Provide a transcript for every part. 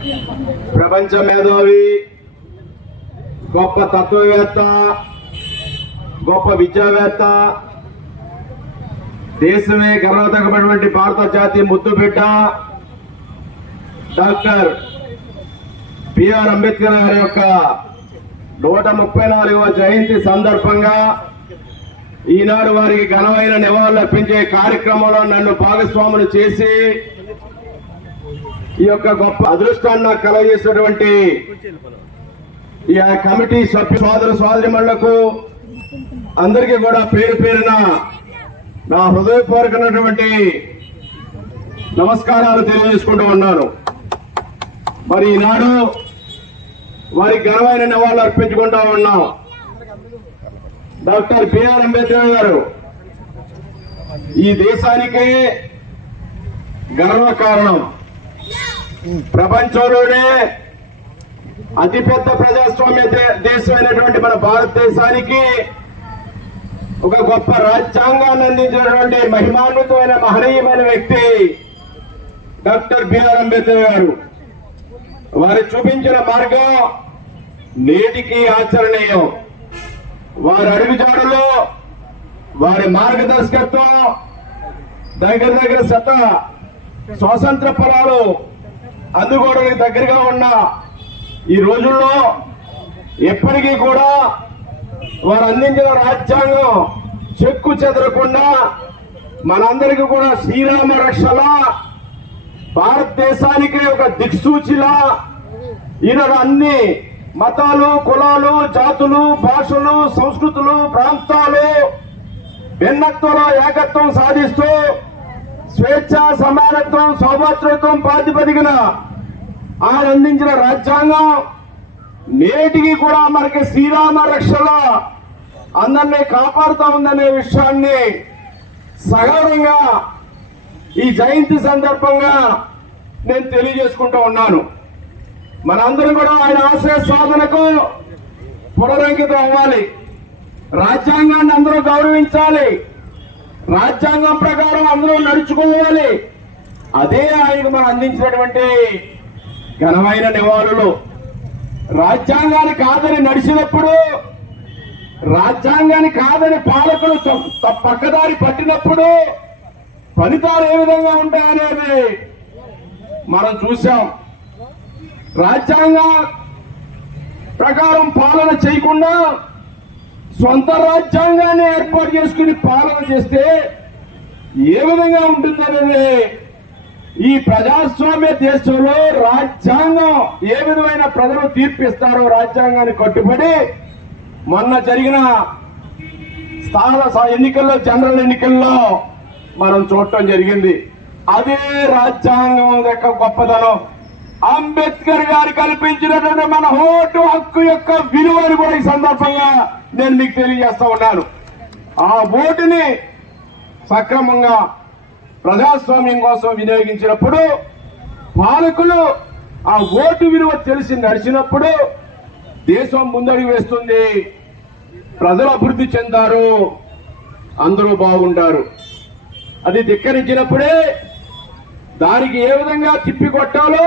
ప్రపంచ మేధావి, గొప్ప తత్వవేత్త, గొప్ప విద్యావేత్త, దేశమే గర్వతగ్గటువంటి భారత జాతి ముద్దుబిడ్డ డాక్టర్ బిఆర్ అంబేద్కర్ గారి యొక్క 134వ జయంతి సందర్భంగా ఈనాడు వారికి ఘనమైన నివాళులు అర్పించే కార్యక్రమంలో నన్ను భాగస్వాములు చేసి ఈ యొక్క గొప్ప అదృష్టాన్ని కలగజేసినటువంటి ఈ కమిటీ సభ్యు సోదర సోదరిమణులకు అందరికీ కూడా పేరు పేరున నా హృదయపూర్వకమైనటువంటి నమస్కారాలు తెలియజేసుకుంటూ ఉన్నాను. మరి ఈనాడు వారికి ఘనమైన నివాళులు అర్పించుకుంటూ ఉన్నాం. డాక్టర్ బిఆర్ అంబేద్కర్ గారు ఈ దేశానికే గర్వకారణం. ప్రపంచంలోనే అతిపెద్ద ప్రజాస్వామ్య దేశమైనటువంటి మన భారతదేశానికి ఒక గొప్ప రాజ్యాంగాన్ని అందించినటువంటి మహిమాన్వితమైన మహనీయమైన వ్యక్తి డాక్టర్ బిఆర్ అంబేద్కర్ గారు. వారు చూపించిన మార్గం నేటికి ఆచరణీయం. వారి అడుగుజాడలో వారి మార్గదర్శకత్వం దగ్గర స్వాతంత్ర ఫలాలు అందుకోవడానికి దగ్గరగా ఉన్న ఈ రోజుల్లో ఎప్పటికీ కూడా వారు అందించిన రాజ్యాంగం చెక్కు చెదరకుండా మనందరికీ కూడా శ్రీరామ రక్షలా, భారతదేశానికి ఒక దిక్సూచిలా ఈనాడు అన్ని మతాలు, కులాలు, జాతులు, భాషలు, సంస్కృతులు, ప్రాంతాలు భిన్నత్వంలో ఏకత్వం సాధిస్తూ స్వేచ్ఛ, సమానత్వం, సౌభాతృత్వం ప్రాతిపదికన ఆయన అందించిన రాజ్యాంగం నేటికి కూడా మనకి శ్రీరామ రక్షలో అందరినీ కాపాడుతూ ఉందనే విషయాన్ని సగౌరవంగా ఈ జయంతి సందర్భంగా నేను తెలియజేసుకుంటూ ఉన్నాను. మనందరం కూడా ఆయన ఆశయ సాధనకు పునరంకితం అవ్వాలి. రాజ్యాంగాన్ని అందరూ గౌరవించాలి. రాజ్యాంగం ప్రకారం అందరూ నడుచుకోవాలి. అదే ఆయనకు మనం అందించినటువంటి ఘనమైన నివాళులు. రాజ్యాంగాన్ని కాదని నడిచినప్పుడు, రాజ్యాంగాన్ని కాదని పాలకులు పక్కదారి పట్టినప్పుడు ఫలితాలు ఏ విధంగా ఉంటాయనేది మనం చూసాం. రాజ్యాంగ ప్రకారం పాలన చేయకుండా సొంత రాజ్యాంగాన్ని ఏర్పాటు చేసుకుని పాలన చేస్తే ఏ విధంగా ఉంటుందనేది ఈ ప్రజాస్వామ్య దేశంలో రాజ్యాంగం ఏ విధమైన ప్రజలు తీర్పిస్తారో రాజ్యాంగాన్ని కట్టుబడి మొన్న జరిగిన స్థాన ఎన్నికల్లో, జనరల్ ఎన్నికల్లో మనం చూడటం జరిగింది. అదే రాజ్యాంగం యొక్క గొప్పతనం. అంబేద్కర్ గారు కల్పించినటువంటి మన ఓటు హక్కు యొక్క విలువను కూడా ఈ సందర్భంగా నేను మీకు తెలియజేస్తా ఉన్నాను. ఆ ఓటుని సక్రమంగా ప్రజాస్వామ్యం కోసం వినియోగించినప్పుడు, పాలకులు ఆ ఓటు విలువ తెలిసి నడిచినప్పుడు దేశం ముందడుగు వేస్తుంది, ప్రజలు అభివృద్ధి చెందారు, అందరూ బాగుంటారు. అది ధిక్కరించినప్పుడే దానికి ఏ విధంగా తిప్పికొట్టాలో,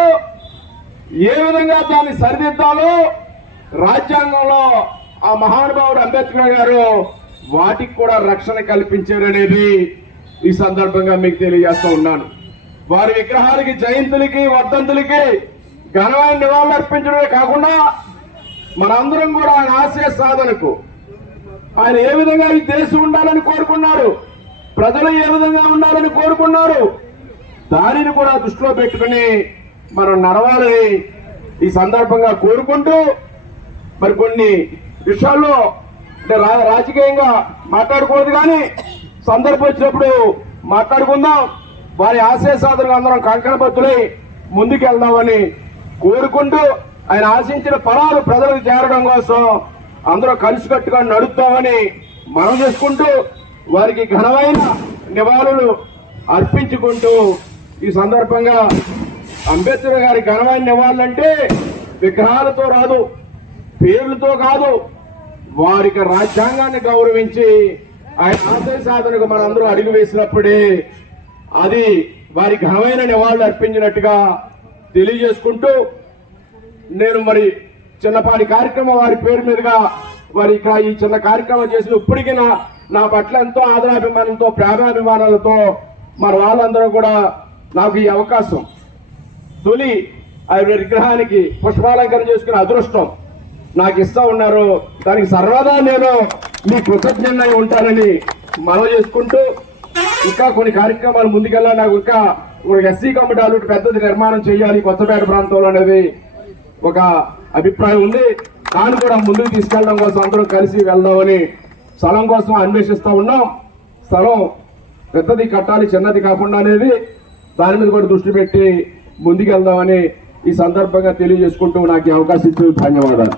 ఏ విధంగా దాన్ని సరిదిద్దాలో రాజ్యాంగంలో ఆ మహానుభావుడు అంబేద్కర్ గారు వాటికి కూడా రక్షణ కల్పించారనేది ఈ సందర్భంగా మీకు తెలియజేస్తూ ఉన్నాను. వారి విగ్రహాలకి, జయంతులకి, వర్ధంతులకి ఘనమైన నివాళులు అర్పించడమే కాకుండా మనందరం కూడా ఆయన ఆశయ సాధనకు, ఆయన ఏ విధంగా ఈ దేశం ఉండాలని కోరుకున్నారు, ప్రజలు ఏ విధంగా ఉండాలని కోరుకున్నారు, దానిని కూడా దృష్టిలో పెట్టుకుని మనం నడవాలని ఈ సందర్భంగా కోరుకుంటూ, మరి కొన్ని విషయాల్లో అంటే రాజకీయంగా మాట్లాడకూడదు, కానీ సందర్భం వచ్చినప్పుడు మాట్లాడుకుందాం. వారి ఆశయ సాధనకు అందరం కంకణబద్ధులై ముందుకెళ్దామని కోరుకుంటూ, ఆయన ఆశించిన ఫలాలు ప్రజలకు చేరడం కోసం అందరూ కలిసికట్టుగా నడుస్తామని మనం చేసుకుంటూ, వారికి ఘనమైన నివాళులు అర్పించుకుంటూ ఈ సందర్భంగా అంబేద్కర్ గారి ఘనమైన నివాళులంటే విగ్రహాలతో రాదు, పేర్లతో కాదు, వారికి రాజ్యాంగాన్ని గౌరవించి ఆయన ఆశయ సాధనకు మనందరూ అడుగు వేసినప్పుడే అది వారి ఘనమైన నివాళులు అర్పించినట్టుగా తెలియజేసుకుంటూ నేను మరి చిన్నపాటి కార్యక్రమం వారి పేరు మీదుగా వారి ఇక్కడ ఈ చిన్న కార్యక్రమం చేసిన ఇప్పటికీ నా పట్ల ఎంతో ఆదరాభిమానంతో ప్రేమాభిమానాలతో మరి వాళ్ళందరూ కూడా నాకు ఈ అవకాశం తొలి ఆయన విగ్రహానికి పుష్పాలంకరణ చేసుకునే అదృష్టం నాకు ఇస్తా ఉన్నారు. దానికి సర్వదా నేను మీ కృతజ్ఞుడై ఉంటానని మనవి చేసుకుంటూ ఇంకా కొన్ని కార్యక్రమాలు ముందుకెళ్ళాలి. నాకు ఇంకా ఎస్సీ కమిటీ అల్లుడు పెద్దది నిర్మాణం చేయాలి కొత్తపేట ప్రాంతంలో అనేది ఒక అభిప్రాయం ఉంది. దాన్ని కూడా ముందుకు తీసుకెళ్ళడం కోసం అందరూ కలిసి వెళ్దామని స్థలం కోసం అన్వేషిస్తా ఉన్నాం. స్థలం పెద్దది కట్టాలి, చిన్నది కాకుండా అనేది దాని మీద కూడా దృష్టి పెట్టి ముందుకెళ్దామని ఈ సందర్భంగా తెలియజేసుకుంటూ నాకు ఈ అవకాశం ఇచ్చేందుకు ధన్యవాదాలు.